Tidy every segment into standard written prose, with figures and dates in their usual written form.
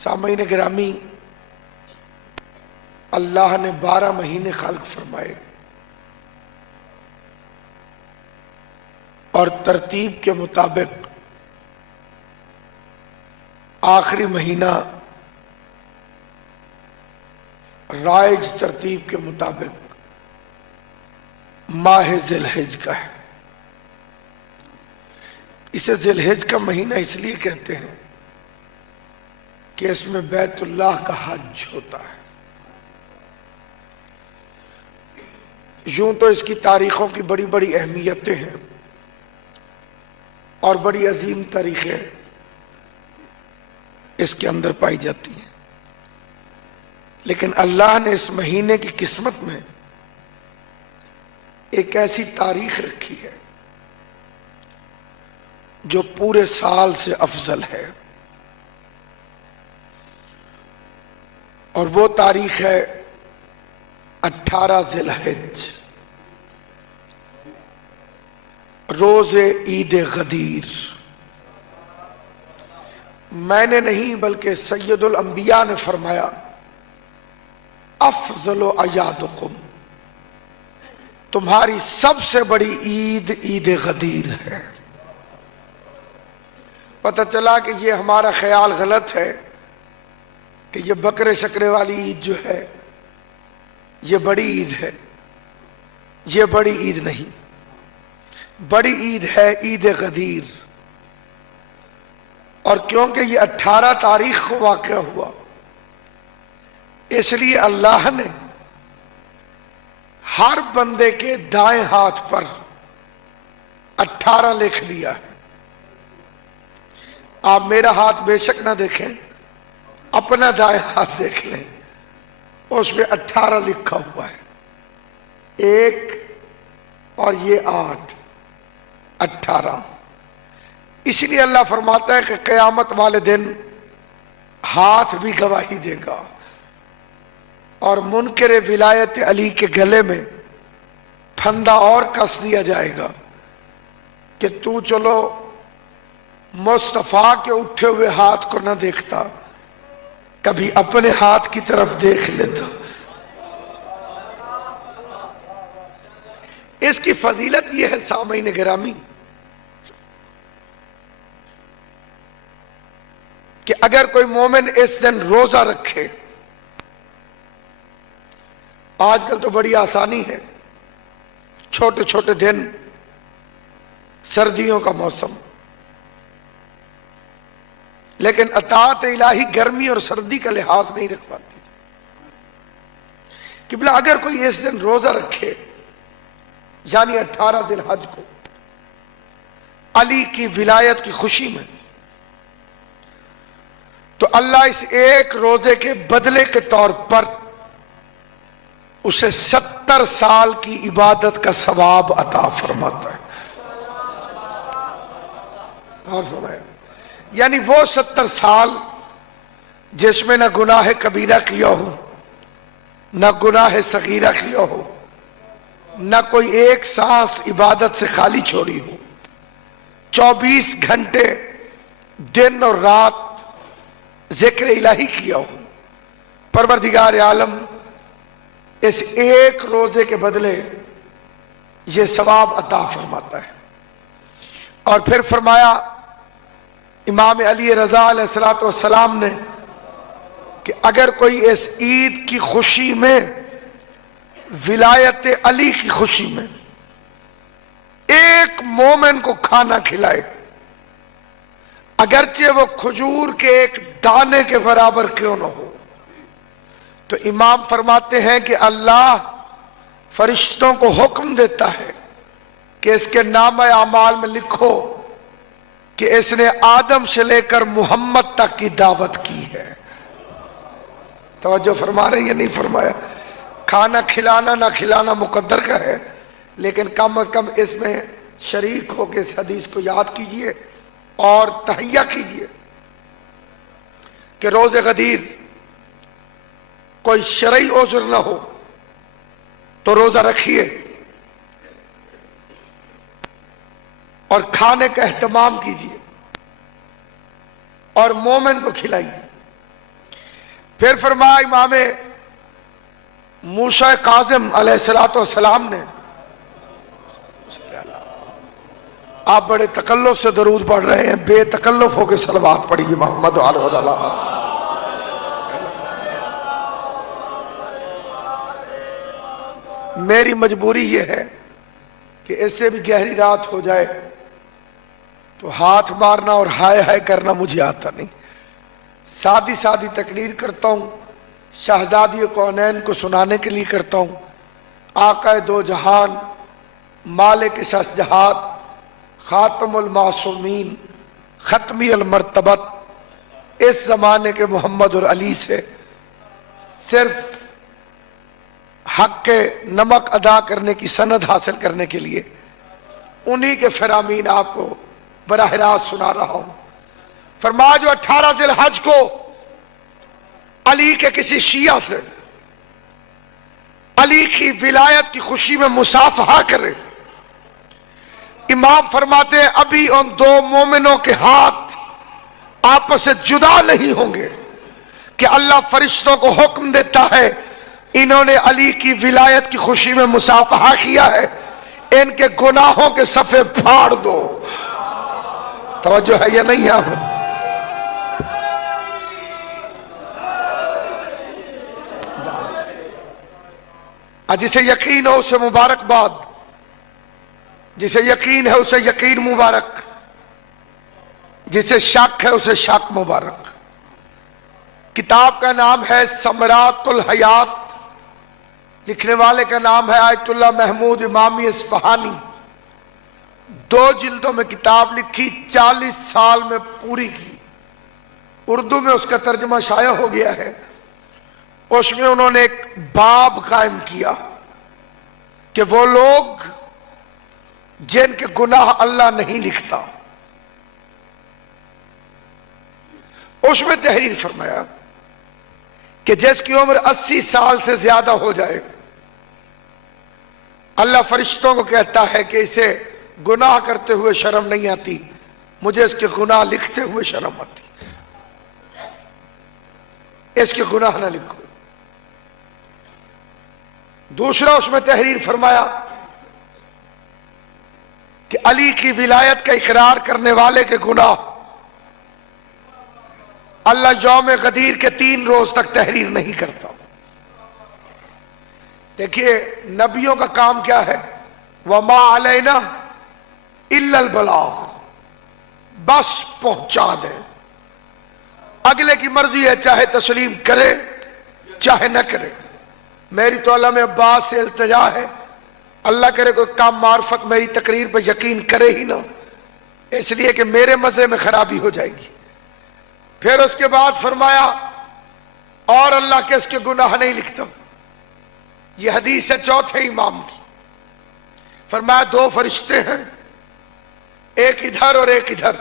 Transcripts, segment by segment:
سامعین گرامی، اللہ نے 12 مہینے خلق فرمائے اور ترتیب کے مطابق آخری مہینہ رائج ترتیب کے مطابق ماہ ذی الحج کا ہے۔ اسے ذی الحج کا مہینہ اس لیے کہتے ہیں کہ اس میں بیت اللہ کا حج ہوتا ہے۔ یوں تو اس کی تاریخوں کی بڑی بڑی اہمیتیں ہیں اور بڑی عظیم تاریخیں اس کے اندر پائی جاتی ہیں، لیکن اللہ نے اس مہینے کی قسمت میں ایک ایسی تاریخ رکھی ہے جو پورے سال سے افضل ہے، اور وہ تاریخ ہے 18 ذی الحج، روز عید غدیر۔ میں نے نہیں بلکہ سید الانبیاء نے فرمایا افضل اعیادکم، تمہاری سب سے بڑی عید عید غدیر ہے۔ پتہ چلا کہ یہ ہمارا خیال غلط ہے کہ یہ بکرے شکرے والی عید جو ہے یہ بڑی عید ہے۔ یہ بڑی عید نہیں، بڑی عید ہے عید غدیر، اور کیونکہ یہ 18 تاریخ کو واقع ہوا اس لیے اللہ نے ہر بندے کے دائیں ہاتھ پر 18 لکھ دیا ہے۔ آپ میرا ہاتھ بے شک نہ دیکھیں، اپنا دائیں ہاتھ دیکھ لیں، اس میں 18 لکھا ہوا ہے، 1 اور یہ 8، 18۔ اس لیے اللہ فرماتا ہے کہ قیامت والے دن ہاتھ بھی گواہی دے گا، اور منکر ولایت علی کے گلے میں پھندا اور کس دیا جائے گا کہ تو چلو مصطفیٰ کے اٹھے ہوئے ہاتھ کو نہ دیکھتا، کبھی اپنے ہاتھ کی طرف دیکھ لیتا۔ اس کی فضیلت یہ ہے سامعین گرامی کہ اگر کوئی مومن اس دن روزہ رکھے، آج کل تو بڑی آسانی ہے، چھوٹے چھوٹے دن، سردیوں کا موسم، لیکن اطاعت الہی گرمی اور سردی کا لحاظ نہیں رکھواتی۔ قبلہ اگر کوئی اس دن روزہ رکھے یعنی 18 ذی الحج کو، علی کی ولایت کی خوشی میں، تو اللہ اس ایک روزے کے بدلے کے طور پر اسے 70 سال کی عبادت کا ثواب عطا فرماتا ہے۔ اور فرمایا یعنی وہ 70 سال جس میں نہ گناہ کبیرہ کیا ہو، نہ گناہ صغیرہ کیا ہو، نہ کوئی ایک سانس عبادت سے خالی چھوڑی ہو، 24 گھنٹے دن اور رات ذکر الہی کیا ہو، پروردگار عالم اس ایک روزے کے بدلے یہ ثواب عطا فرماتا ہے۔ اور پھر فرمایا امام علی رضا علیہ السلام نے کہ اگر کوئی اس عید کی خوشی میں، ولایت علی کی خوشی میں ایک مومن کو کھانا کھلائے، اگرچہ وہ کھجور کے ایک دانے کے برابر کیوں نہ ہو، تو امام فرماتے ہیں کہ اللہ فرشتوں کو حکم دیتا ہے کہ اس کے نامہ اعمال میں لکھو کہ اس نے آدم سے لے کر محمد تک کی دعوت کی ہے۔ توجہ فرما رہے ہیں یا نہیں فرمایا؟ کھانا کھلانا نہ کھلانا مقدر کا ہے، لیکن کم از کم اس میں شریک ہو کے اس حدیث کو یاد کیجئے اور تہیہ کیجئے کہ روز غدیر کوئی شرعی عذر نہ ہو تو روزہ رکھیے اور کھانے کا اہتمام کیجئے اور مومن کو کھلائیے۔ پھر فرمایا امام موسیٰ کاظم علیہ السلام نے، آپ بڑے تکلف سے درود پڑھ رہے ہیں، بے تکلف ہو کے صلوات پڑھیے محمد علیہ اللہ۔ میری مجبوری یہ ہے کہ اس سے بھی گہری رات ہو جائے تو ہاتھ مارنا اور ہائے ہائے کرنا مجھے آتا نہیں، سادی سادی تقریر کرتا ہوں، شہزادی کونین کو سنانے کے لیے کرتا ہوں۔ آقا دو جہان، مالک ششجہات، خاتم المعصومین، ختمی المرتبت، اس زمانے کے محمد اور علی سے صرف حق کے نمک ادا کرنے کی سند حاصل کرنے کے لیے انہی کے فرامین آپ کو براہ راست سنا رہا ہوں۔ فرمایا جو 18 ذی الحج کو علی کے کسی شیعہ سے علی کی ولایت کی خوشی میں مصافحہ کرے، امام فرماتے ہیں ابھی ان دو مومنوں کے ہاتھ آپس سے جدا نہیں ہوں گے کہ اللہ فرشتوں کو حکم دیتا ہے انہوں نے علی کی ولایت کی خوشی میں مصافحہ کیا ہے، ان کے گناہوں کے صفحے پھاڑ دو۔ توجہ ہے یا نہیں آپ؟ جسے یقین ہو اسے مبارکباد، جسے یقین ہے اسے یقین مبارک، جسے شک ہے اسے شک مبارک۔ کتاب کا نام ہے ثمرات الحیات، لکھنے والے کا نام ہے آیت اللہ محمود امامی اصفہانی، 2 جلدوں میں کتاب لکھی، 40 سال میں پوری کی، اردو میں اس کا ترجمہ شائع ہو گیا ہے۔ اس میں انہوں نے ایک باب قائم کیا کہ وہ لوگ جن کے گناہ اللہ نہیں لکھتا، اس میں تحریر فرمایا کہ جس کی عمر 80 سال سے زیادہ ہو جائے اللہ فرشتوں کو کہتا ہے کہ اسے گناہ کرتے ہوئے شرم نہیں آتی، مجھے اس کے گناہ لکھتے ہوئے شرم آتی، اس کے گناہ نہ لکھو۔ دوسرا اس میں تحریر فرمایا کہ علی کی ولایت کا اقرار کرنے والے کے گناہ اللہ یوم غدیر کے 3 روز تک تحریر نہیں کرتا۔ دیکھیے نبیوں کا کام کیا ہے، وَمَا عَلَيْنَا إِلَّا الْبَلَاغُ، بس پہنچا دیں، اگلے کی مرضی ہے چاہے تسلیم کرے چاہے نہ کرے۔ میری تو علم عباس سے التجا ہے اللہ کرے کوئی کام معرفت میری تقریر پہ یقین کرے ہی نہ، اس لیے کہ میرے مزے میں خرابی ہو جائے گی۔ پھر اس کے بعد فرمایا اور اللہ کے اس کے گناہ نہیں لکھتا، یہ حدیث ہے چوتھے امام کی۔ فرمایا 2 فرشتے ہیں، ایک ادھر اور ایک ادھر،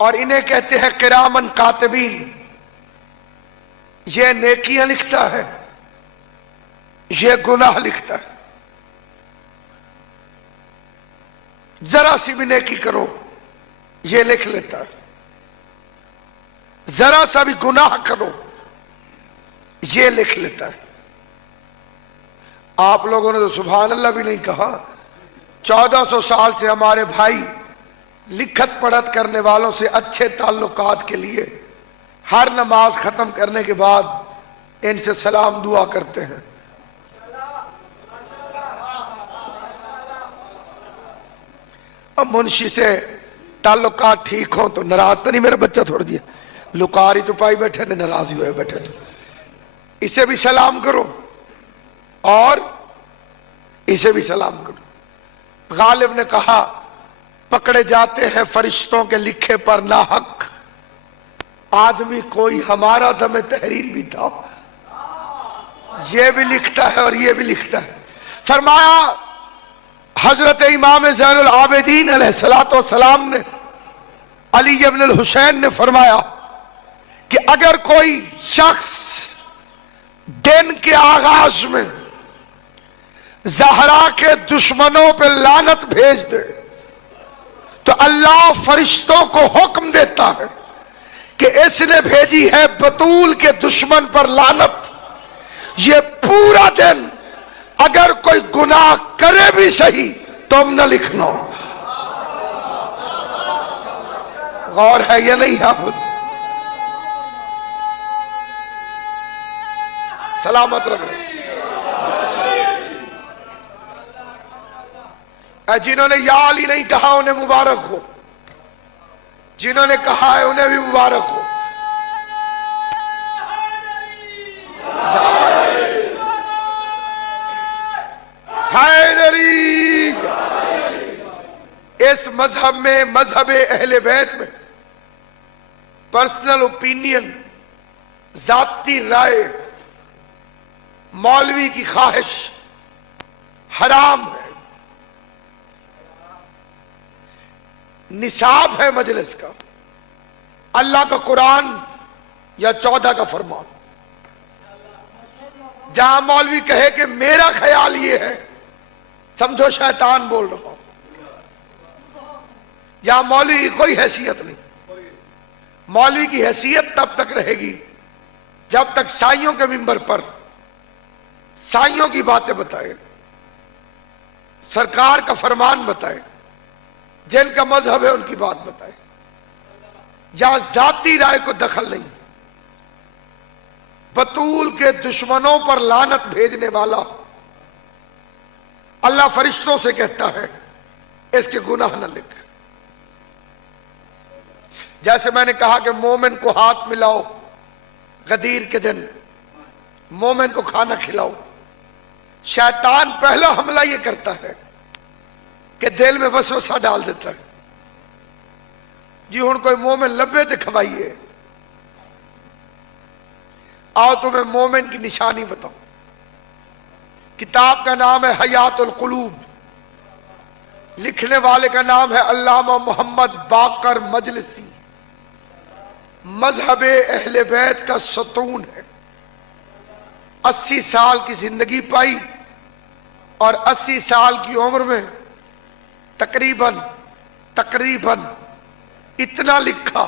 اور انہیں کہتے ہیں کرامن کاتبین، یہ نیکیاں لکھتا ہے یہ گناہ لکھتا ہے، ذرا سی بھی نیکی کرو یہ لکھ لیتا ہے، ذرا سا بھی گناہ کرو یہ لکھ لیتا ہے۔ آپ لوگوں نے تو سبحان اللہ بھی نہیں کہا۔ 1400 سال سے ہمارے بھائی لکھت پڑھت کرنے والوں سے اچھے تعلقات کے لیے ہر نماز ختم کرنے کے بعد ان سے سلام دعا کرتے ہیں۔ اب منشی سے تعلقات ٹھیک ہوں تو ناراض تو نہیں، میرا بچہ چھوڑ دیا، لکاری تو پائی بیٹھے تھے، ناراض ہی ہوئے بیٹھے تھے، اسے بھی سلام کرو اور اسے بھی سلام کرو۔ غالب نے کہا پکڑے جاتے ہیں فرشتوں کے لکھے پر ناحق، آدمی کوئی ہمارا دم تحریر بھی تھا، یہ بھی لکھتا ہے اور یہ بھی لکھتا ہے۔ فرمایا حضرت امام زین العابدین علیہ السلام نے، علی ابن الحسین نے فرمایا کہ اگر کوئی شخص دن کے آغاز میں زہرا کے دشمنوں پہ لعنت بھیج دے تو اللہ فرشتوں کو حکم دیتا ہے کہ اس نے بھیجی ہے بطول کے دشمن پر لعنت. یہ پورا دن اگر کوئی گناہ کرے بھی صحیح تم نہ لکھنا. غور ہے یا نہیں آپ؟ سلامت رکھیں. جنہوں نے یا علی نہیں کہا انہیں مبارک ہو، جنہوں نے کہا ہے انہیں بھی مبارک ہو. حیدری اس مذہب میں، مذہب اہل بیت میں پرسنل اوپینین، ذاتی رائے، مولوی کی خواہش حرام ہے. نصاب ہے مجلس کا اللہ کا قرآن یا 14 کا فرمان. جہاں مولوی کہے کہ میرا خیال یہ ہے، سمجھو شیطان بول رہا ہوں. جہاں مولوی کی کوئی حیثیت نہیں. مولوی کی حیثیت تب تک رہے گی جب تک سائیوں کے منبر پر سائیوں کی باتیں بتائے، سرکار کا فرمان بتائے، جن کا مذہب ہے ان کی بات بتائے. جہاں ذاتی رائے کو دخل نہیں. بطول کے دشمنوں پر لعنت بھیجنے والا اللہ فرشتوں سے کہتا ہے اس کے گناہ نہ لکھ. جیسے میں نے کہا کہ مومن کو ہاتھ ملاؤ غدیر کے دن، مومن کو کھانا کھلاؤ. شیطان پہلا حملہ یہ کرتا ہے کہ دل میں وسوسہ ڈال دیتا ہے، جی ہن کوئی مومن لبے تے کھوائیے. آؤ تمہیں مومن کی نشانی بتاؤں. کتاب کا نام ہے حیات القلوب، لکھنے والے کا نام ہے علامہ محمد باقر مجلسی. مذہب اہل بیت کا ستون ہے. 80 سال کی زندگی پائی اور 80 سال کی عمر میں تقریباً اتنا لکھا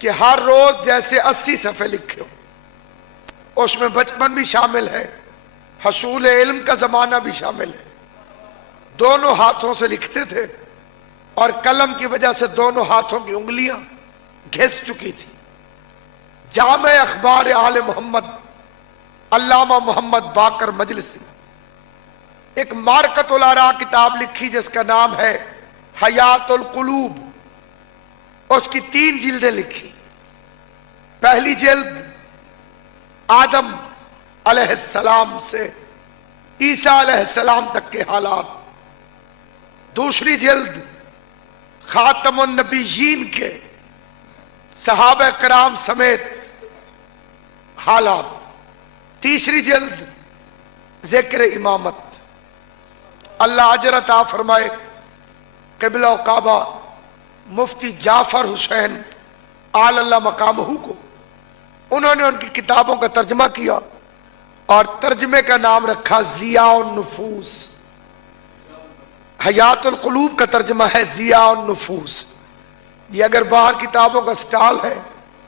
کہ ہر روز جیسے 80 صفحے لکھے ہو. اس میں بچپن بھی شامل ہے، حصول علم کا زمانہ بھی شامل ہے. دونوں ہاتھوں سے لکھتے تھے اور قلم کی وجہ سے دونوں ہاتھوں کی انگلیاں گھس چکی تھی. جامع اخبار آل محمد علامہ محمد باقر مجلسی. ایک مارکت الآراء کتاب لکھی جس کا نام ہے حیات القلوب. اس کی 3 جلدیں لکھی. پہلی جلد آدم علیہ السلام سے عیسیٰ علیہ السلام تک کے حالات. دوسری جلد خاتم النبیین کے صحابہ کرام سمیت حالات. تیسری جلد ذکر امامت. اللہ اجر عطا فرمائے قبلہ و کعبہ مفتی جعفر حسین آل اللہ مقامہ کو. انہوں نے ان کی کتابوں کا ترجمہ کیا اور ترجمے کا نام رکھا ضیاء النفوس. حیات القلوب کا ترجمہ ہے ضیاء النفوس. یہ اگر باہر کتابوں کا سٹال ہے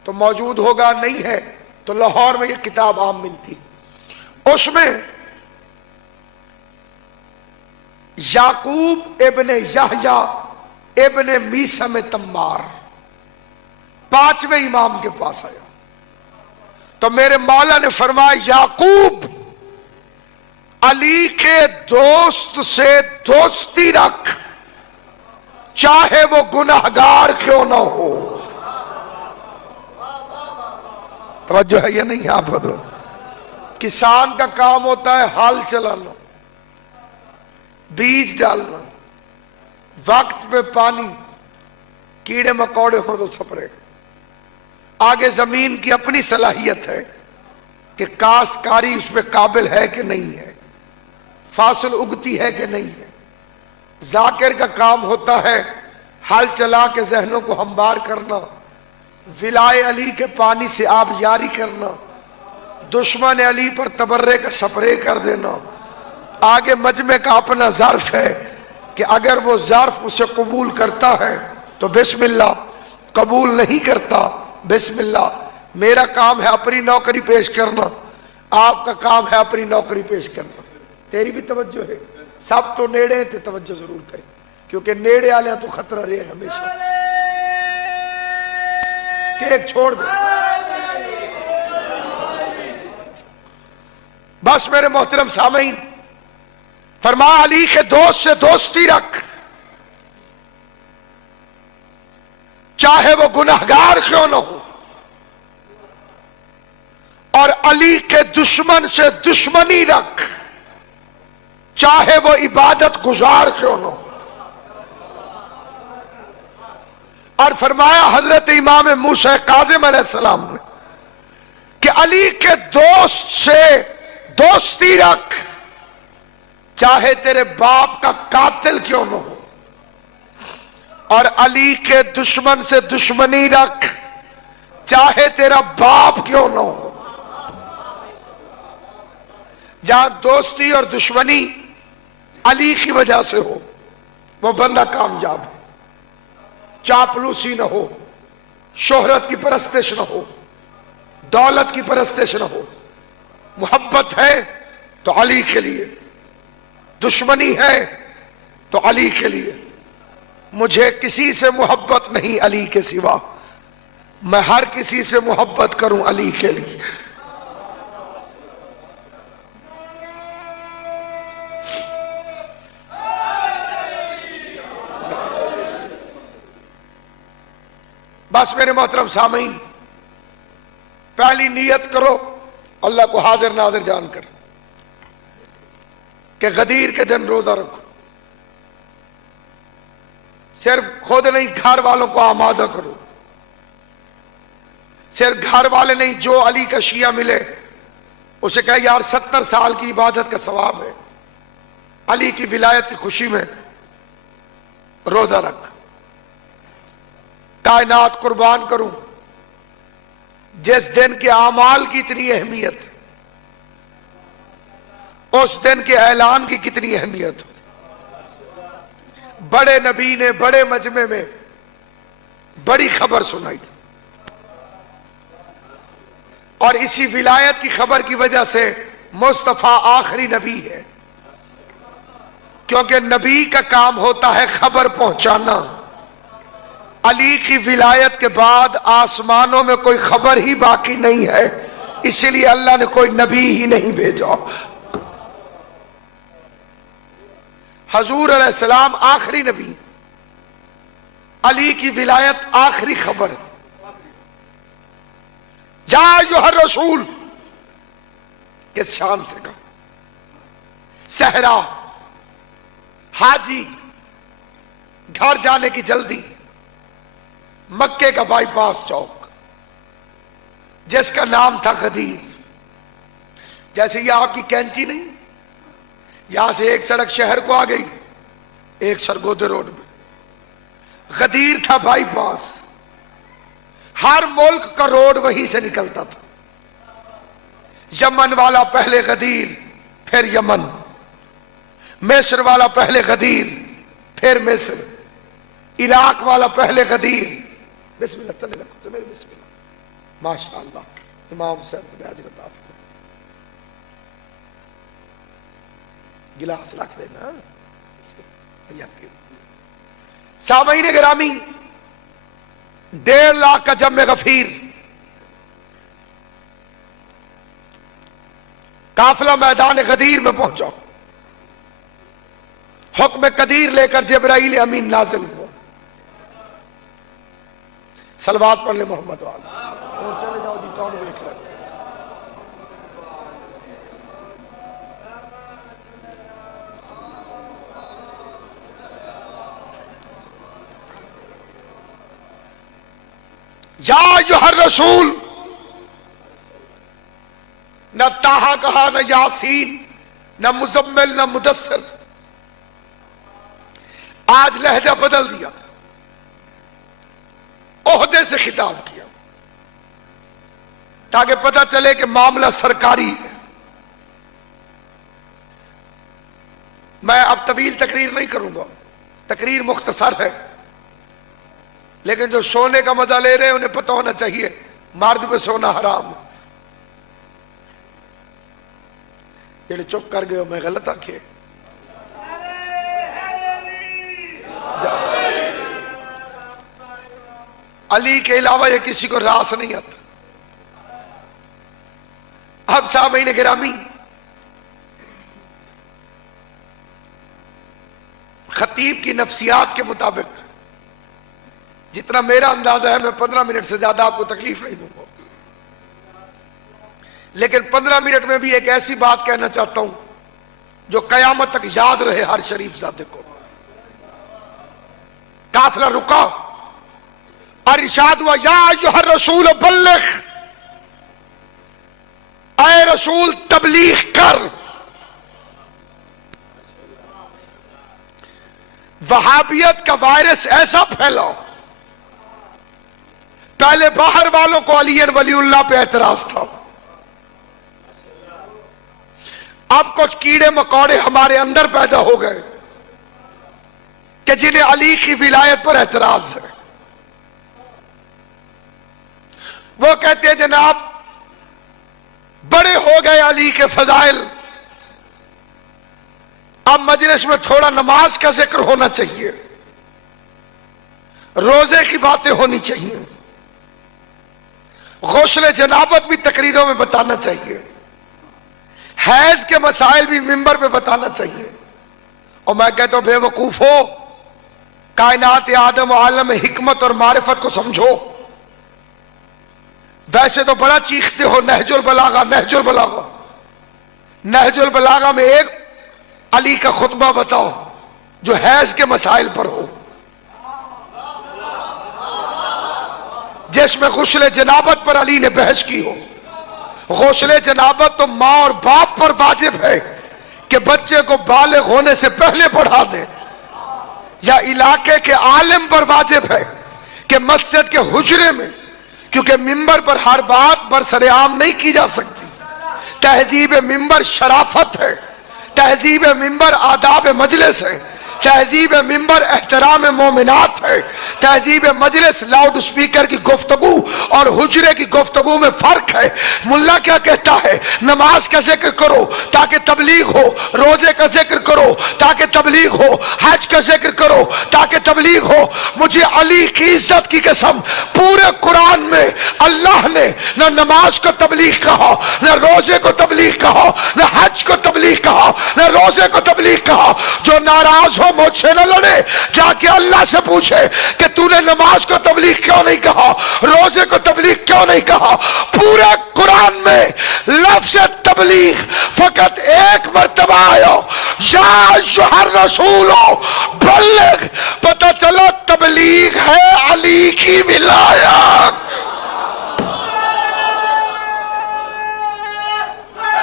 تو موجود ہوگا، نہیں ہے تو لاہور میں یہ کتاب عام ملتی. اس میں یعقوب ابن یحییٰ ابن میثم تمار 5ویں امام کے پاس آیا تو میرے مولا نے فرمایا یعقوب علی کے دوست سے دوستی رکھ چاہے وہ گناہگار کیوں نہ ہو. توجہ ہے یا نہیں آپ حضرت؟ کسان کا کام ہوتا ہے حال چلانا، بیج ڈالنا، وقت پہ پانی، کیڑے مکوڑے ہو تو سپرے. آگے زمین کی اپنی صلاحیت ہے کہ کاشتکاری اس پہ قابل ہے کہ نہیں ہے، فاصل اگتی ہے کہ نہیں ہے. ذاکر کا کام ہوتا ہے حل چلا کے ذہنوں کو ہموار کرنا، ولائے علی کے پانی سے آب یاری کرنا، دشمن علی پر تبرے کا سپرے کر دینا. آگے مجمع کا اپنا ظرف ہے کہ اگر وہ ظرف اسے قبول کرتا ہے تو بسم اللہ، قبول نہیں کرتا، بسم اللہ، میرا کام ہے اپنی نوکری پیش کرنا، آپ کا کام ہے اپنی نوکری پیش کرنا۔ تیری بھی توجہ ہے، سب تو نیڑے تے توجہ ضرور کریں، کیونکہ نیڑے آلے تو خطرہ رہے ہمیشہ۔ کیک چھوڑ دے، بس میرے محترم سامعین، فرما علی کے دوست سے دوستی رکھ، چاہے وہ گناہگار کیوں نہ ہو، اور علی کے دشمن سے دشمنی رکھ، چاہے وہ عبادت گزار کیوں نہ ہو۔ اور فرمایا حضرت امام موسیٰ کاظم علیہ السلام نے کہ علی کے دوست سے دوستی رکھ، چاہے تیرے باپ کا قاتل کیوں نہ ہو، اور علی کے دشمن سے دشمنی رکھ، چاہے تیرا باپ کیوں نہ ہو۔ جہاں دوستی اور دشمنی علی کی وجہ سے ہو، وہ بندہ کامیاب ہے۔ چاپلوسی نہ ہو، شہرت کی پرستش نہ ہو، دولت کی پرستش نہ ہو، محبت ہے تو علی کے لیے، دشمنی ہے تو علی کے لیے۔ مجھے کسی سے محبت نہیں علی کے سوا، میں ہر کسی سے محبت کروں علی کے لیے۔ بس میرے محترم سامعین، پہلی نیت کرو اللہ کو حاضر ناظر جان کر کہ غدیر کے دن روزہ رکھو، صرف خود نہیں گھر والوں کو آمادہ کرو، صرف گھر والے نہیں، جو علی کا شیعہ ملے اسے کہے یار 70 سال کی عبادت کا ثواب ہے، علی کی ولایت کی خوشی میں روزہ رکھ۔ کائنات قربان کروں، جس دن کے اعمال کی اتنی اہمیت، اس دن کے اعلان کی کتنی اہمیت ہو۔ بڑے نبی نے بڑے مجمع میں بڑی خبر سنائی، اور اسی ولایت کی خبر کی وجہ سے مصطفیٰ آخری نبی ہے، کیونکہ نبی کا کام ہوتا ہے خبر پہنچانا۔ علی کی ولایت کے بعد آسمانوں میں کوئی خبر ہی باقی نہیں ہے، اسی لیے اللہ نے کوئی نبی ہی نہیں بھیجا۔ حضور علیہ السلام آخری نبی، علی کی ولایت آخری خبر۔ جا ایھا الرسول کس شان سے کہا، صحرا، حاجی، گھر جانے کی جلدی، مکے کا بائی پاس چوک، جس کا نام تھا غدیر۔ جیسے یہ آپ کی کینچی نہیں، یہاں سے ایک سڑک شہر کو آ گئی، ایک سرگودے روڈ میں غدیر تھا بائی پاس، ہر ملک کا روڈ وہیں سے نکلتا تھا۔ یمن والا پہلے غدیر پھر یمن، مصر والا پہلے غدیر پھر مصر، عراق والا پہلے غدیر۔ بسم اللہ تلے رکھو تو میرے بسم اللہ، ماشاءاللہ امام حسین کو بیعت عطا فرمائے۔ گلاس رکھ دینا۔ سامعین گرامی، 1.5 لاکھ کا جمع غفیر قافلہ میدان غدیر میں پہنچا، حکم قدیر لے کر جبرائیل امین نازل ہوا۔ صلوات پڑھ لے محمد والا، اور چلے جاؤ جی کون دیکھ رہے۔ یا ایھا الرسول، نہ طٰہٰ کہا، نہ یاسین، نہ مزمل، نہ مدثر، آج لہجہ بدل دیا، عہدے سے خطاب کیا تاکہ پتہ چلے کہ معاملہ سرکاری ہے۔ میں اب طویل تقریر نہیں کروں گا، تقریر مختصر ہے، لیکن جو سونے کا مزہ لے رہے ہیں انہیں پتہ ہونا چاہیے مرد پہ سونا حرام ہے. جڑے چپ کر گئے ہو میں غلط آکھے علی کے علاوہ یہ کسی کو راس نہیں آتا. اب سامعین گرامی، خطیب کی نفسیات کے مطابق جتنا میرا اندازہ ہے میں 15 منٹ سے زیادہ آپ کو تکلیف نہیں دوں گا، لیکن 15 منٹ میں بھی ایک ایسی بات کہنا چاہتا ہوں جو قیامت تک یاد رہے ہر شریف زادے کو. قافلہ رکا اور ارشاد ہوا یا ایھا الرسول بلغ، اے رسول تبلیغ کر. وہابیت کا وائرس ایسا پھیلا، پہلے باہر والوں کو علی ولی اللہ پہ اعتراض تھا، اب کچھ کیڑے مکوڑے ہمارے اندر پیدا ہو گئے کہ جنہیں علی کی ولایت پر اعتراض ہے. وہ کہتے ہیں جناب بڑے ہو گئے علی کے فضائل، اب مجلس میں تھوڑا نماز کا ذکر ہونا چاہیے، روزے کی باتیں ہونی چاہیے، غسل جنابت بھی تقریروں میں بتانا چاہیے، حیض کے مسائل بھی منبر پہ بتانا چاہیے. اور میں کہتا ہوں بے وقوفو، کائنات آدم و عالم حکمت اور معرفت کو سمجھو. ویسے تو بڑا چیختے ہو نہج البلاغہ نہج البلاغہ، نہج البلاغہ میں ایک علی کا خطبہ بتاؤ جو حیض کے مسائل پر ہو، جس میں غسل جنابت پر علی نے بحث کی ہو. غسل جنابت تو ماں اور باپ پر واجب ہے کہ بچے کو بالغ ہونے سے پہلے پڑھا دیں، یا علاقے کے عالم پر واجب ہے کہ مسجد کے حجرے میں، کیونکہ منبر پر ہر بات برسر عام نہیں کی جا سکتی. تہذیب منبر شرافت ہے، تہذیب منبر آداب مجلس ہے، تہذیب منبر احترام مومنات ہے. تہذیب مجلس لاؤڈ سپیکر کی گفتگو اور حجرے کی گفتگو میں فرق ہے. ملا کیا کہتا ہے نماز کا ذکر کرو تاکہ تبلیغ ہو، روزے کا ذکر کرو تاکہ تبلیغ ہو، حج کا ذکر کرو تاکہ تبلیغ ہو. مجھے علی کی عزت کی قسم پورے قرآن میں اللہ نے نہ نماز کو تبلیغ کہا، نہ روزے کو تبلیغ کہا، نہ حج کو تبلیغ کہا، نہ روزے کو تبلیغ کہا. جو ناراض ہو مجھ سے نہ لڑے، جا کے اللہ سے پوچھے کہ تو نے نماز کو تبلیغ کیوں نہیں کہا، روزے کو تبلیغ کیوں نہیں کہا. پورے قرآن میں لفظ تبلیغ فقط ایک مرتبہ آیا، یا ایھا الرسول بلغ. پتہ چلا تبلیغ ہے علی کی ولایت.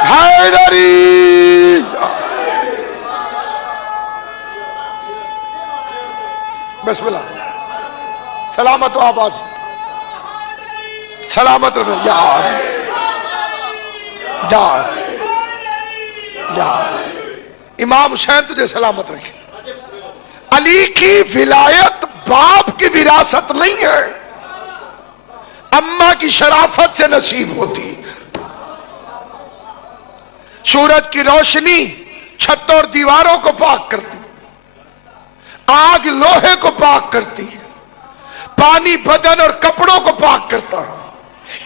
حیدری بسم اللہ، سلامت و آباد، سلامت رہے. یا امام حسین تجھے سلامت رکھے. علی کی ولایت باپ کی وراثت نہیں ہے، اماں کی شرافت سے نصیب ہوتی. سورج کی روشنی چھت اور دیواروں کو پاک کرتی، آگ لوہے کو پاک کرتی ہے، پانی بدن اور کپڑوں کو پاک کرتا ہے،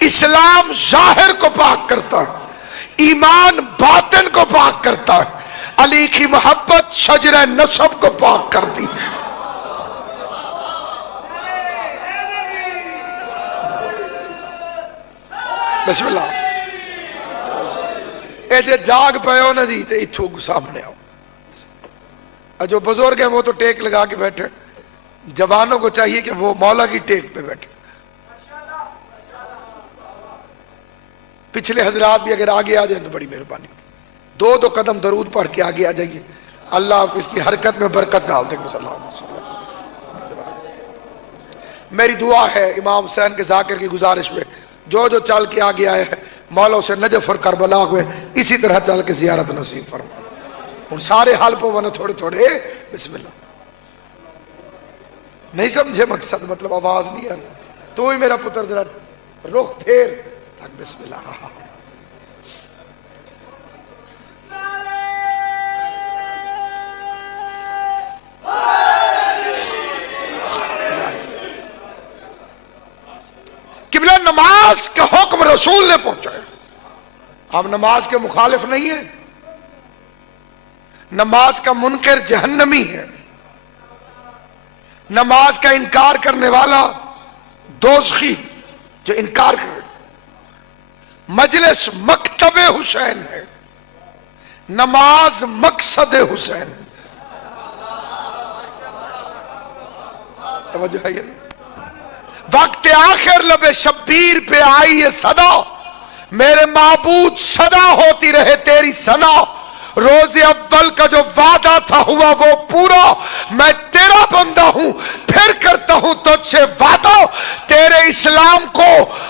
اسلام ظاہر کو پاک کرتا ہے، ایمان باطن کو پاک کرتا ہے. علی کی محبت شجرہ نسب کو پاک کرتی ہے. بسم اللہ. اے جے جاگ پہ ہو نا جی تے اتھو سامنے آؤ. جو بزرگ ہیں وہ تو ٹیک لگا کے بیٹھے، جوانوں کو چاہیے کہ وہ مولا کی ٹیک پہ بیٹھے. پچھلے حضرات بھی اگر آگے آ جائیں تو بڑی مہربانی ہوگی. دو قدم درود پڑھ کے آگے آ جائیے. اللہ آپ کو اس کی حرکت میں برکت ڈال دے. میری دعا ہے امام حسین کے ذاکر کی گزارش میں جو چل کے آگے آئے ہیں مولا سے نجف اور کربلا ہوئے اسی طرح چل کے زیارت نصیب فرما. ان سارے حال پہ ون تھوڑے تھوڑے. بسم اللہ. نہیں سمجھے مقصد؟ مطلب آواز نہیں ہے تو ہی میرا پتر ذرا رخ پھیر. بسم اللہ. قبلہ نماز کا حکم رسول نے پہنچایا. ہم نماز کے مخالف نہیں ہیں. نماز کا منکر جہنمی ہے. نماز کا انکار کرنے والا دوزخی جو انکار کرے. مجلس مکتب حسین ہے. نماز مقصد حسین. توجہ ہے یہ. وقت آخر لب شبیر پہ آئی یہ صدا، میرے معبود صدا ہوتی رہے تیری ثنا. روز اول کا جو وعدہ تھا ہوا وہ پورا، میں تیرا بندہ ہوں پھر کرتا ہوں تجھ سے وعدہ. تیرے اسلام کو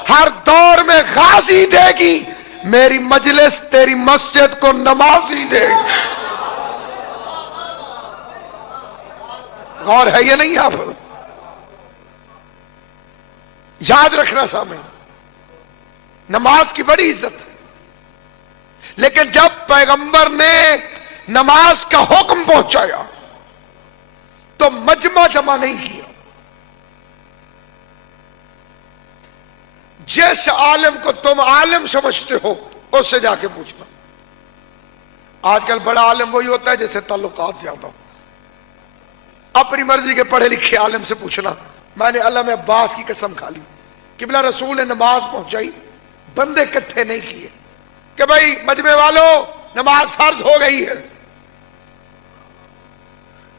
ہر دور میں غازی دے گی، میری مجلس تیری مسجد کو نمازی دے گی. غور ہے یہ نہیں؟ آپ یاد رکھنا سامنے، نماز کی بڑی عزت ہے. لیکن جب پیغمبر نے نماز کا حکم پہنچایا تو مجمع جمع نہیں کیا. جس عالم کو تم عالم سمجھتے ہو اس سے جا کے پوچھنا. آج کل بڑا عالم وہی ہوتا ہے جیسے تعلقات زیادہ ہو. اپنی مرضی کے پڑھے لکھے عالم سے پوچھنا. میں نے علامہ عباس کی قسم کھا لی. قبلہ رسول نے نماز پہنچائی، بندے اکٹھے نہیں کیے کہ بھائی مجمع والوں نماز فرض ہو گئی ہے.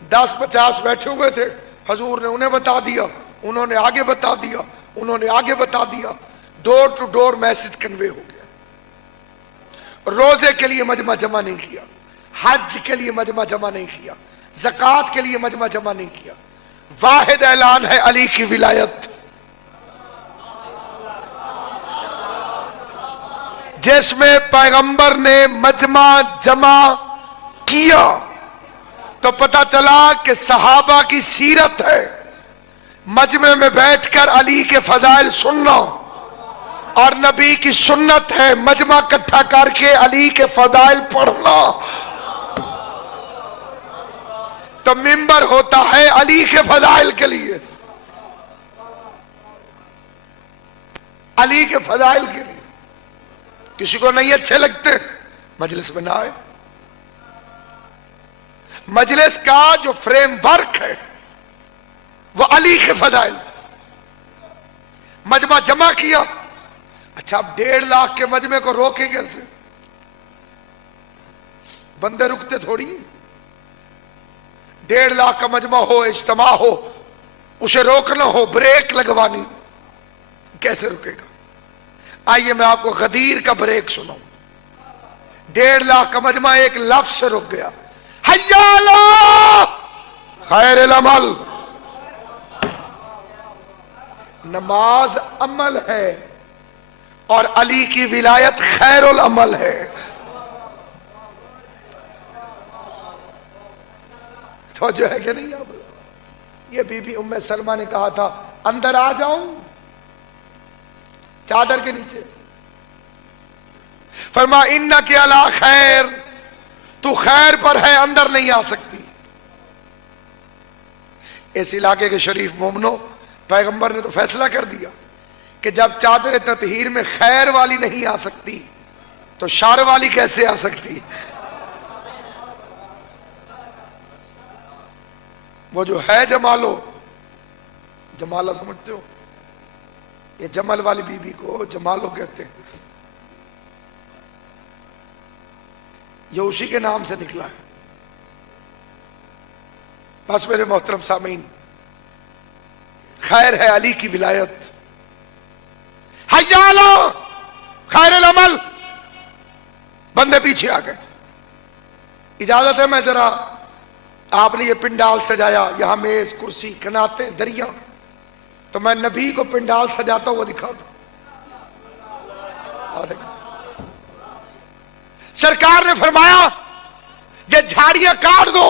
10-50 بیٹھے ہوئے تھے. حضور نے انہیں بتا دیا، انہوں نے آگے بتا دیا، انہوں نے آگے بتا دیا. ڈور ٹو ڈور میسج کنوے ہو گیا. روزے کے لیے مجمع جمع نہیں کیا، حج کے لیے مجمع جمع نہیں کیا، زکوٰۃ کے لیے مجمع جمع نہیں کیا. واحد اعلان ہے علی کی ولایت. جس میں پیغمبر نے مجمع جمع کیا تو پتہ چلا کہ صحابہ کی سیرت ہے مجمع میں بیٹھ کر علی کے فضائل سننا، اور نبی کی سنت ہے مجمع اکٹھا کر کے علی کے فضائل پڑھنا. تو منبر ہوتا ہے علی کے فضائل کے لیے، علی کے فضائل کے لیے. کسی کو نہیں اچھے لگتے مجلس میں نہ آئے. مجلس کا جو فریم ورک ہے وہ علی کے فضائل. مجمع جمع کیا، اچھا اب 1.5 لاکھ کے مجمع کو روکے کیسے؟ بندے رکتے تھوڑی. 1.5 لاکھ کا مجمع ہو، اجتماع ہو، اسے روکنا ہو، بریک لگوانی، کیسے رکے گا؟ آئیے میں آپ کو غدیر کا بریک سناؤں. 1.5 لاکھ کا مجمع ایک لفظ سے رک گیا، حی علی خیر العمل. نماز عمل ہے اور علی کی ولایت خیر العمل ہے. تو جو ہے کہ نہیں؟ اب یہ بی بی ام سلمہ نے کہا تھا اندر آ جاؤں چادر کے نیچے. فرما انک علی خیر، تو خیر پر ہے، اندر نہیں آ سکتی. اس علاقے کے شریف مومنوں، پیغمبر نے تو فیصلہ کر دیا کہ جب چادر تطہیر میں خیر والی نہیں آ سکتی تو شر والی کیسے آ سکتی؟ وہ جو ہے جمالو، جمالہ سمجھتے ہو؟ یہ جمل والی بی بی کو جمالو کہتے ہیں. یہ اسی کے نام سے نکلا ہے. بس میرے محترم سامعین، خیر ہے علی کی ولایت. حی علی خیر العمل. بندے پیچھے آ گئے. اجازت ہے میں ذرا، آپ نے یہ پنڈال سجایا، یہاں میز کرسی کناتے دریا، تو میں نبی کو پنڈال سجاتا ہوا دکھا دوں. سرکار نے فرمایا یہ جھاڑیاں کاٹ دو،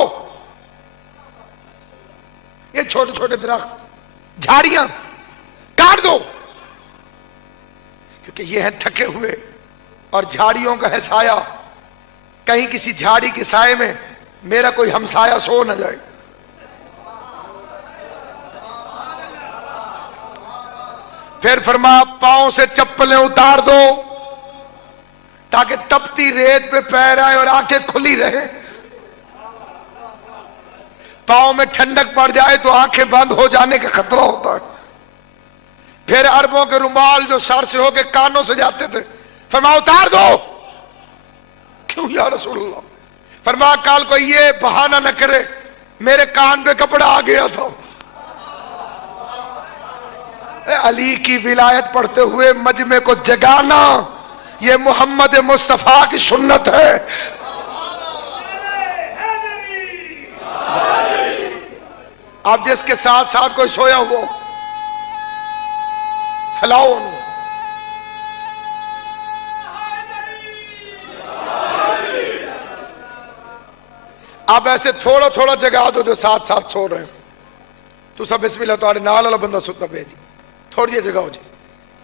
یہ چھوٹے چھوٹے درخت جھاڑیاں کاٹ دو، کیونکہ یہ ہیں تھکے ہوئے اور جھاڑیوں کا ہے سایہ، کہیں کسی جھاڑی کے سائے میں میرا کوئی ہمسایہ سو نہ جائے۔ پھر فرمایا پاؤں سے چپلیں اتار دو تاکہ تپتی ریت پہ پیر آئے اور آنکھیں کھلی رہے، پاؤں میں ٹھنڈک پڑ جائے تو آنکھیں بند ہو جانے کا خطرہ ہوتا ہے۔ پھر عربوں کے رومال جو سر سے ہو کے کانوں سے جاتے تھے، فرمایا اتار دو۔ کیوں یا رسول اللہ؟ فرمایا کال کو یہ بہانہ نہ کرے میرے کان پہ کپڑا آ گیا تھا۔ علی کی ولایت پڑھتے ہوئے مجمع کو جگانا یہ محمد مصطفیٰ کی سنت ہے۔ اب جس کے ساتھ ساتھ کوئی سویا ہوا ہلاؤ انہوں۔ اب ایسے تھوڑا تھوڑا جگا دو جو ساتھ ساتھ سو رہے ہیں، تو سب بسم اللہ تمہارے نال والا بندہ ستا بھیجی تھوڑی جی جگہ ہو جی،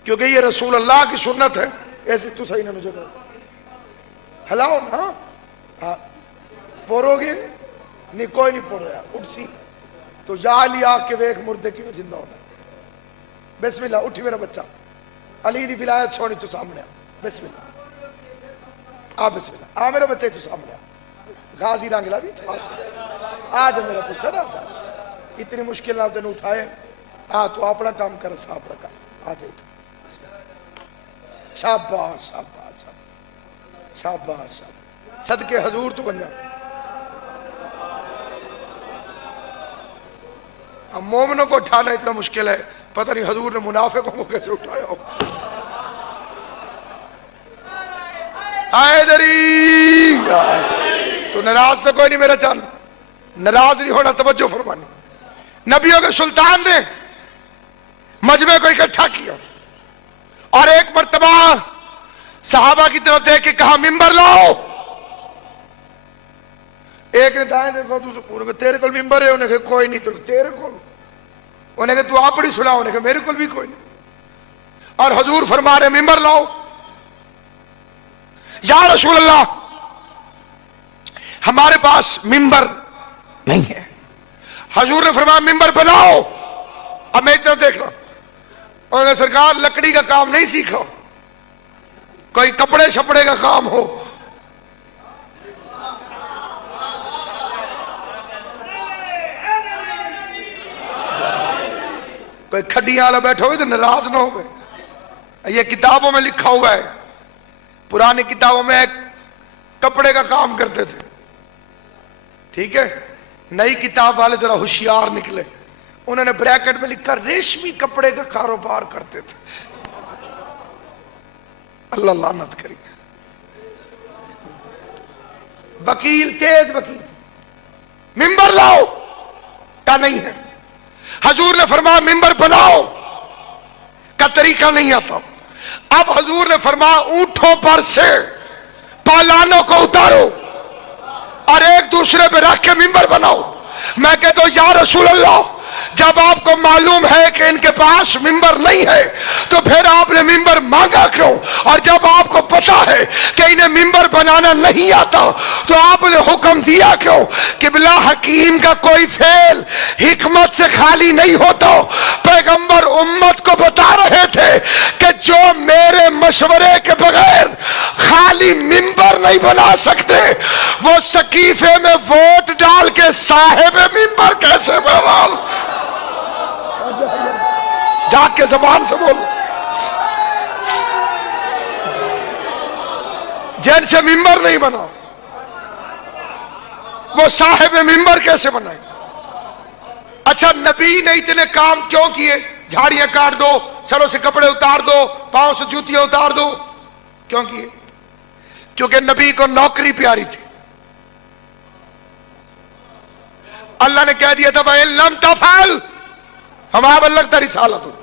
کیونکہ یہ رسول اللہ کی سنت ہے۔ ایسے تو صحیح نہ جگہ ہلاؤ نا، ہاں پورو گے نہیں، کوئی نہیں پور رہا اٹھ سی تو یا علی آ کے ویک مردے کی زندہ ہونا۔ بسم اللہ اٹھی میرا بچہ، علی دی ولایت سونی تو سامنے آ، بسم اللہ آ، بسم اللہ آ میرا بچہ تو سامنے آ، غازی رانگلا بھی آج میرا پتر آتا، اتنی مشکل نہ تینوں اٹھائے، ہاں تو اپنا کام کر، سا اپنا کام آ جائے تو شاباش شاباش شاباش شاباش، صدقے حضور تو بن جا۔ اب مومنوں کو اٹھانا اتنا مشکل ہے، پتہ نہیں حضور نے منافقوں کو کیسے اٹھایا ہو۔ حیدری تو ناراض سے کوئی نہیں میرا چاند، ناراض نہیں ہونا، توجہ فرمانی۔ نبیوں کے سلطان نے مجمع کو اکٹھا کیا اور ایک مرتبہ صحابہ کی طرف دیکھ کے کہا ممبر لاؤ۔ ایک نے دائیں دیکھا، دوسرے تیرے کول ممبر ہے، انہیں کہا کوئی نہیں تیرے کول، انہیں کہا تو آپ بڑی سنا، انہیں کہا میرے کول بھی کوئی نہیں، اور حضور فرما رہے ممبر لاؤ۔ یا رسول اللہ ہمارے پاس ممبر نہیں ہے۔ حضور نے فرمایا ممبر بناؤ۔ اب میں اتنا دیکھ رہا ہوں، انہوں نے سرکار لکڑی کا کام نہیں سیکھا، کوئی کپڑے شپڑے کا کام ہو۔ کوئی کھڈیاں والا بیٹھا ہوئے تو ناراض نہ ہوئے، یہ کتابوں میں لکھا ہوا ہے، پرانی کتابوں میں کپڑے کا کام کرتے تھے، ٹھیک ہے؟ نئی کتاب والے ذرا ہوشیار نکلے، انہوں نے بریکٹ میں لکھا ریشمی کپڑے کا کاروبار کرتے تھے۔ اللہ لعنت کری، وکیل تیز وکیل، ممبر لاؤ کا نہیں ہے۔ حضور نے فرمایا ممبر بناؤ کا طریقہ نہیں آتا۔ اب حضور نے فرمایا اونٹوں پر سے پالانوں کو اتارو اور ایک دوسرے پہ رکھ کے ممبر بناؤ۔ میں کہتا ہوں یا رسول اللہ جب آپ کو معلوم ہے کہ ان کے پاس ممبر نہیں ہے تو پھر آپ نے ممبر مانگا کیوں؟ اور جب آپ کو پتا ہے کہ انہیں ممبر بنانا نہیں آتا تو آپ نے حکم دیا کیوں؟ کہ بلا حکیم کا کوئی فعل حکمت سے خالی نہیں ہوتا۔ پیغمبر امت کو بتا رہے تھے کہ جو میرے مشورے کے بغیر خالی ممبر نہیں بنا سکتے وہ سقیفے میں ووٹ ڈال کے صاحب ممبر کیسے بہرحال؟ جا کے زبان سے بول، جن سے ممبر نہیں بنا وہ صاحب ممبر کیسے بنائے؟ اچھا نبی نے اتنے کام کیوں کیے؟ جھاڑیاں کاٹ دو، سروں سے کپڑے اتار دو، پاؤں سے جوتیاں اتار دو، کیوں کیے؟ کیونکہ نبی کو نوکری پیاری تھی۔ اللہ نے کہہ دیا تھا وَإِن لَمْ تَفْعَلْ فَمَا بَلَّغْتَ رِسَالَتَهُ،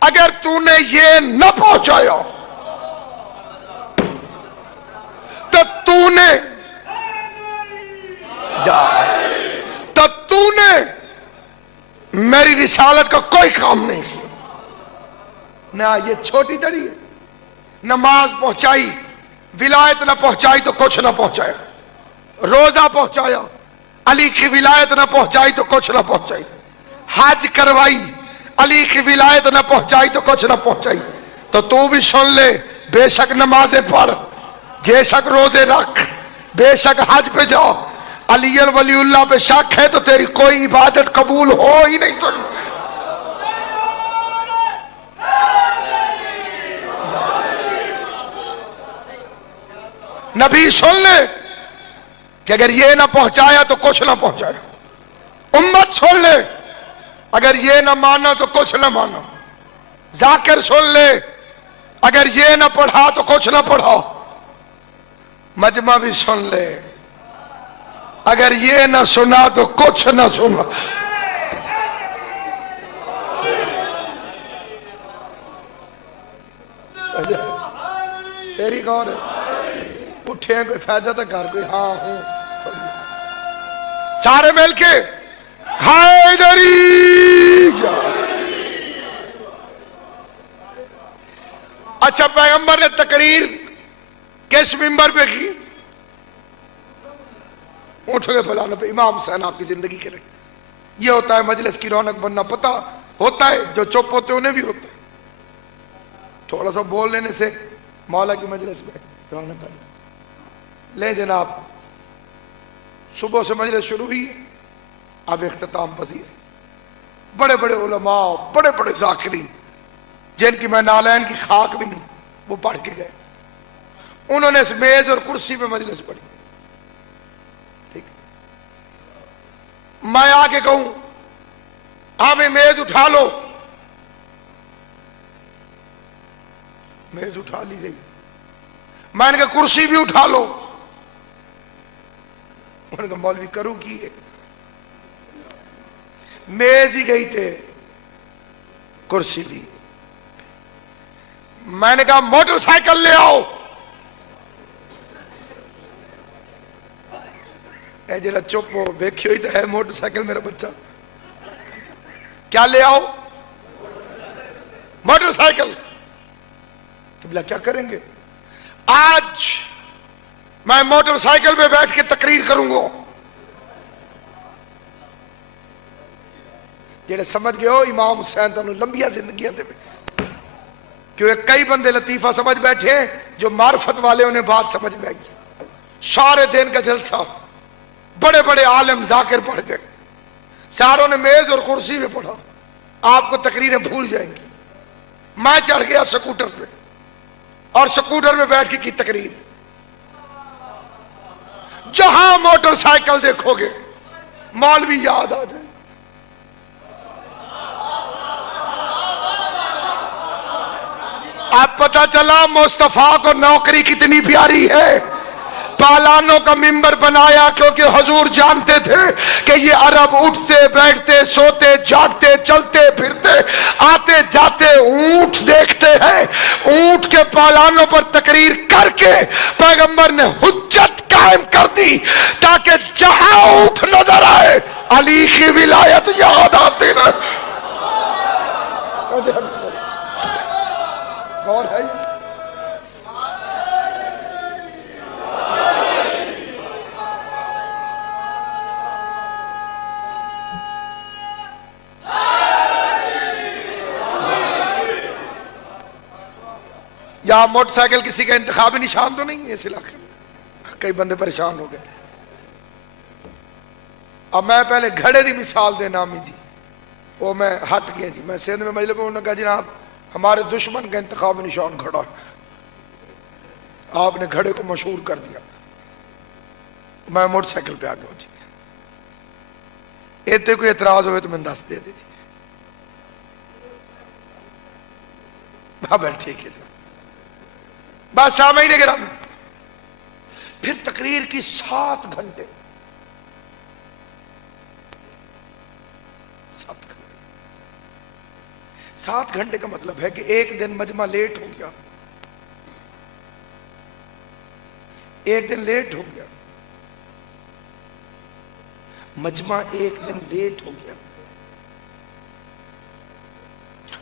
اگر تو نے یہ نہ پہنچایا تو تو نے تو تو نے میری رسالت کا کوئی کام نہیں کیا. نہ یہ چھوٹی دڑی ہے. نماز پہنچائی ولایت نہ پہنچائی تو کچھ نہ پہنچایا. روزہ پہنچایا علی کی ولایت نہ پہنچائی تو کچھ نہ پہنچائی. حج کروائی علی کی ولایت نہ پہنچائی تو کچھ نہ پہنچائی. تو بھی سن لے, بے شک نمازیں پڑھ, بے شک روزے رکھ, بے شک حج پہ جاؤ, علی ولی اللہ پہ شک ہے تو تیری کوئی عبادت قبول ہو ہی نہیں سکتی. نبی سن لے کہ اگر یہ نہ پہنچایا تو کچھ نہ پہنچایا. امت سن لے اگر یہ نہ مانا تو کچھ نہ مانا. ذاکر سن لے اگر یہ نہ پڑھا تو کچھ نہ پڑھا. مجمع بھی سن لے اگر یہ نہ سنا تو کچھ نہ سنا. تیری غور ہے, اٹھے ہیں کوئی فائدہ تو کر, کوئی ہاں ہوں سارے مل کے حیدری. اچھا پیغمبر نے تقریر کس منبر پہ کی؟ اٹھو گے فلانا پہ, امام حسین آپ کی زندگی کے لئے. یہ ہوتا ہے مجلس کی رونق بننا. پتہ ہوتا ہے جو چپ ہوتے انہیں بھی ہوتا ہے. تھوڑا سا بول لینے سے مولا کی مجلس میں رونق بننا. لیں جناب, صبح سے مجلس شروع ہوئی ہے, اب اختتام پذیر ہے. بڑے بڑے علماء, بڑے بڑے ذاکرین جن کی میں نالین کی خاک بھی نہیں, وہ پڑھ کے گئے. انہوں نے اس میز اور کرسی پہ مجلس پڑھی. ٹھیک, میں آ کے کہوں ہمیں میز اٹھا لو, میز اٹھا لی گئی. میں نے کہا کرسی بھی اٹھا لو. انہوں نے کہا مولوی کروں کی ہے, میز ہی گئی تھے کرسی بھی. میں نے کہا موٹر سائیکل لے آؤ. اے جڑا چپ ہو ویکھیو ہی تو ہے موٹر سائیکل میرا بچہ. کیا لے آؤ؟ Motor cycle. قبلہ کیا کریں گے؟ آج میں موٹر سائیکل پہ بیٹھ کے تقریر کروں گا. جڑے سمجھ گئے ہو امام حسین تانوں لمبیاں زندگیاں دے. کیونکہ کئی بندے لطیفہ سمجھ بیٹھے جو معرفت والے انہیں بات سمجھ میں آئی. سارے دن کا جلسہ بڑے بڑے عالم ذاکر پڑھ گئے, ساروں نے میز اور کرسی پہ پڑھا. آپ کو تقریریں بھول جائیں گی. میں چڑھ گیا سکوٹر پہ اور سکوٹر پہ بیٹھ کے کی تقریر. جہاں موٹر سائیکل دیکھو گے مولوی یاد آ جائے. اب پتہ چلا مصطفیٰ کو نوکری کتنی پیاری ہے. پالانوں کا منبر بنایا کیونکہ حضور جانتے تھے کہ یہ عرب اٹھتے بیٹھتے سوتے جاگتے چلتے پھرتے آتے جاتے اونٹ دیکھتے ہیں. اونٹ کے پالانوں پر تقریر کر کے پیغمبر نے حجت قائم کر دی تاکہ جہاں اونٹ نظر آئے علی کی ولایت یاد آتی رہے. غور ہے یا موٹر سائیکل کسی کا انتخابی نشان تو نہیں ہے اس علاقے میں. کئی بندے پریشان ہو گئے. اب میں پہلے گھڑے دی مثال دینا امی جی, وہ میں ہٹ گیا جی. میں سندھ میں مجلس میں انہوں نے کہا جناب ہمارے دشمن کا انتخابی نشان گھڑا ہے, آپ نے گھڑے کو مشہور کر دیا. میں موٹر سائیکل پہ آ گیا ہوں جی. ایتے کوئی اعتراض ہوئے تو میں دس دے دی جی. ہاں بھائی ٹھیک ہے جی. بس سامعین کرام, پھر تقریر کی 7 گھنٹے. 7 گھنٹے کا مطلب ہے کہ ایک دن مجمع لیٹ ہو گیا, ایک دن لیٹ ہو گیا, مجمع ایک دن لیٹ ہو گیا.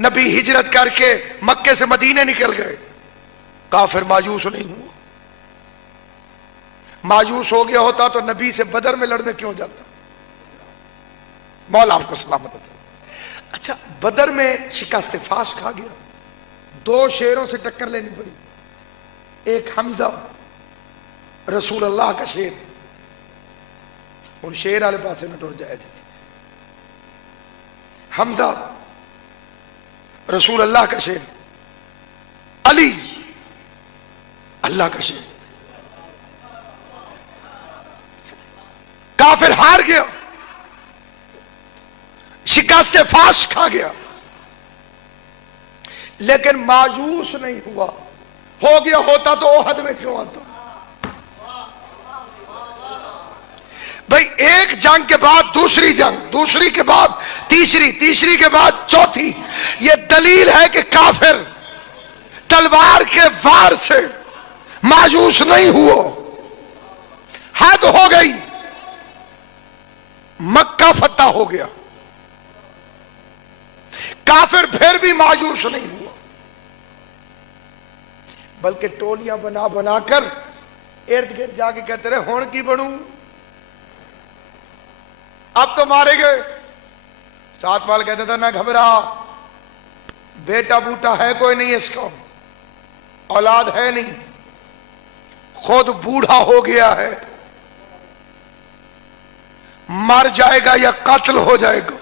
نبی ہجرت کر کے مکے سے مدینے نکل گئے، کافر مایوس نہیں ہوا۔ مایوس ہو گیا ہوتا تو نبی سے بدر میں لڑنے کیوں جاتا؟ مولا آپ کو سلامت ہوتا۔ اچھا، بدر میں شکست فاش کھا گیا، دو شیروں سے ٹکر لینی پڑی، ایک حمزہ رسول اللہ کا شیر، ان شیر والے پاسے نہ ٹر جائے تھے، حمزہ رسول اللہ کا شیر، علی اللہ کا شیر، کافر ہار گیا، شکست فاش کھا گیا، لیکن مایوس نہیں ہوا۔ ہو گیا ہوتا تو احد میں کیوں آتا؟ بھئی ایک جنگ کے بعد دوسری جنگ، دوسری کے بعد تیسری، تیسری کے بعد چوتھی، یہ دلیل ہے کہ کافر تلوار کے وار سے مایوس نہیں ہوا۔ حد ہو گئی، مکہ فتح ہو گیا، کافر پھر بھی مایوس نہیں ہوا، بلکہ ٹولیاں بنا بنا کر ارد گرد جا کے کہتے رہے ہون کی بنوں، اب تو مارے گئے۔ سات مال کہتا تھا نہ گھبرا، بیٹا بوٹا ہے کوئی نہیں، اس کا اولاد ہے نہیں، خود بوڑھا ہو گیا ہے، مر جائے گا یا قتل ہو جائے گا،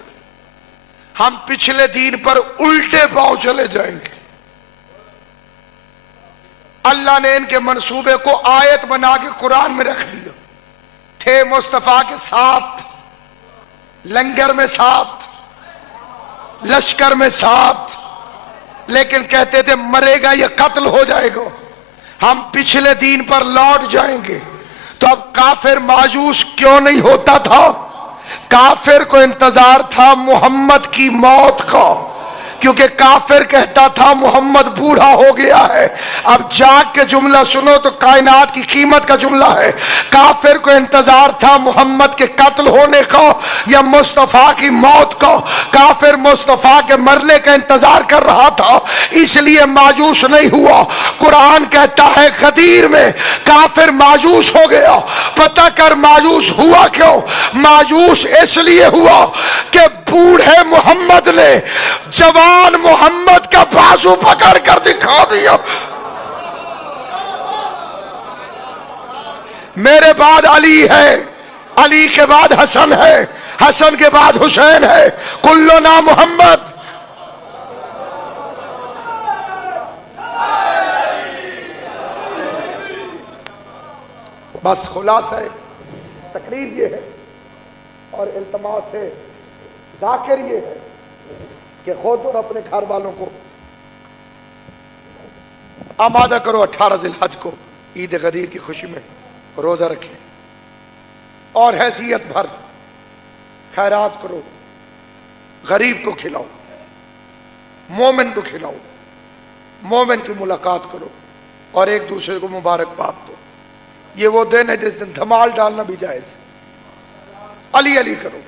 ہم پچھلے دین پر الٹے پاؤں چلے جائیں گے۔ اللہ نے ان کے منصوبے کو آیت بنا کے قرآن میں رکھ دیا، تھے مصطفیٰ کے ساتھ، لنگر میں ساتھ، لشکر میں ساتھ، لیکن کہتے تھے مرے گا یا قتل ہو جائے گا، ہم پچھلے دین پر لوٹ جائیں گے۔ تو اب کافر مایوس کیوں نہیں ہوتا تھا؟ کافر کو انتظار تھا محمد کی موت کا، کیونکہ کافر کہتا تھا محمد بوڑھا ہو گیا ہے۔ اب جاگ کے جملہ سنو تو کائنات کی قیمت کا جملہ ہے، کافر کو انتظار تھا محمد کے قتل ہونے کا یا مصطفیٰ کی موت کا۔ کافر مصطفیٰ کے مرنے کا انتظار کر رہا تھا، اس لیے مایوس نہیں ہوا۔ قرآن کہتا ہے غدیر میں کافر مایوس ہو گیا، پتہ کر مایوس ہوا کیوں؟ مایوس اس لیے ہوا کہ بوڑھے محمد نے جوان محمد کا بازو پکڑ کر دکھا دیا۔ میرے بعد علی ہے، علی کے بعد حسن ہے، حسن کے بعد حسین ہے، کلنا محمد۔ بس خلاصہ تقریر یہ ہے اور التماس ہے ذاکر یہ ہے کہ خود اور اپنے گھر والوں کو آمادہ کرو 18 ذی الحج کو عید غدیر کی خوشی میں روزہ رکھیں اور حیثیت بھر خیرات کرو، غریب کو کھلاؤ، مومن کو کھلاؤ، مومن کی ملاقات کرو اور ایک دوسرے کو مبارکباد دو۔ یہ وہ دن ہے جس دن دھمال ڈالنا بھی جائز ہے، علی علی کرو۔